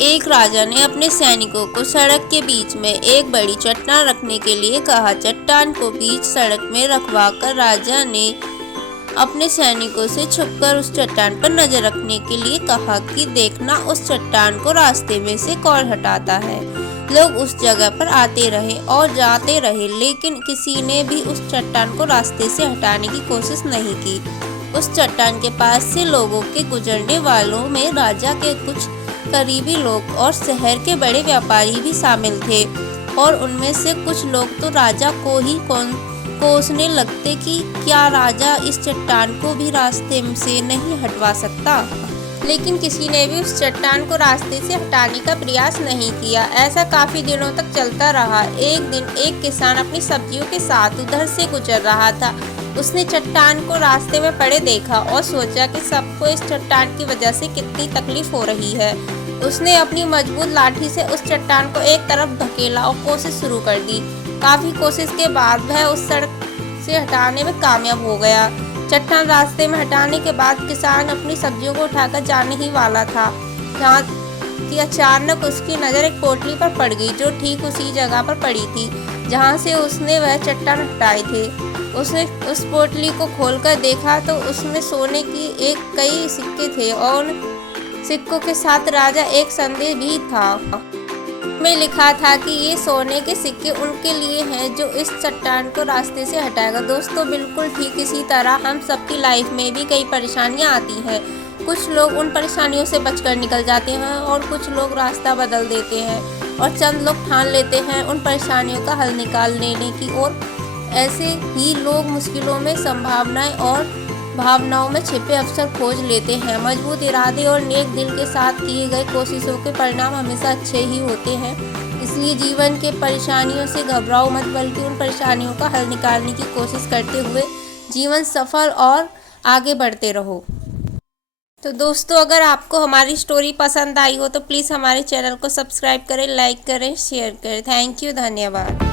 एक राजा ने अपने सैनिकों को सड़क के बीच में एक बड़ी चट्टान रखने के लिए कहा। चट्टान को बीच सड़क में रखवाकर राजा ने अपने सैनिकों से छुपकर उस चट्टान पर नजर रखने के लिए कहा कि देखना उस चट्टान को रास्ते में से कौन हटाता है। लोग उस जगह पर आते रहे और जाते रहे, लेकिन किसी ने भी उस चट्टान को रास्ते से हटाने की कोशिश नहीं की। उस चट्टान के पास से लोगों के गुजरने वालों में राजा के कुछ करीबी लोग और शहर के बड़े व्यापारी भी शामिल थे, और उनमें से कुछ लोग तो राजा को ही कोसने लगते कि क्या राजा इस चट्टान को भी रास्ते से नहीं हटवा सकता। लेकिन किसी ने भी उस चट्टान को रास्ते से हटाने का प्रयास नहीं किया। ऐसा काफी दिनों तक चलता रहा। एक दिन एक किसान अपनी सब्जियों के साथ उधर से गुजर रहा था। उसने चट्टान को रास्ते में पड़े देखा और सोचा कि सबको इस चट्टान की वजह से कितनी तकलीफ हो रही है। उसने अपनी मजबूत लाठी से उस चट्टान को एक तरफ धकेला और कोशिश शुरू कर दी। काफी कोशिश के बाद वह उस सड़क से हटाने में कामयाब हो गया। चट्टान रास्ते में हटाने के बाद किसान अपनी सब्जियों को उठाकर जाने ही वाला था, जहाँ कि अचानक उसकी नज़र एक पोटली पर पड़ गई, जो ठीक उसी जगह पर पड़ी थी जहाँ से उसने वह चट्टान हटाए थे। उसने उस पोटली को खोलकर देखा तो उसमें सोने की कई सिक्के थे, और सिक्कों के साथ राजा एक संदेश भी था। में लिखा था कि ये सोने के सिक्के उनके लिए हैं जो इस चट्टान को रास्ते से हटाएगा। दोस्तों, बिल्कुल ठीक इसी तरह हम सबकी लाइफ में भी कई परेशानियां आती हैं। कुछ लोग उन परेशानियों से बचकर निकल जाते हैं और कुछ लोग रास्ता बदल देते हैं, और चंद लोग ठान लेते हैं उन परेशानियों का हल निकाल लेने की ओर। ऐसे ही लोग मुश्किलों में संभावनाएं और भावनाओं में छिपे अवसर खोज लेते हैं। मजबूत इरादे और नेक दिल के साथ किए गए कोशिशों के परिणाम हमेशा अच्छे ही होते हैं। इसलिए जीवन के परेशानियों से घबराओ मत, बल्कि उन परेशानियों का हल निकालने की कोशिश करते हुए जीवन सफल और आगे बढ़ते रहो। तो दोस्तों, अगर आपको हमारी स्टोरी पसंद आई हो तो प्लीज़ हमारे चैनल को सब्सक्राइब करें, लाइक करें, शेयर करें। थैंक यू, धन्यवाद।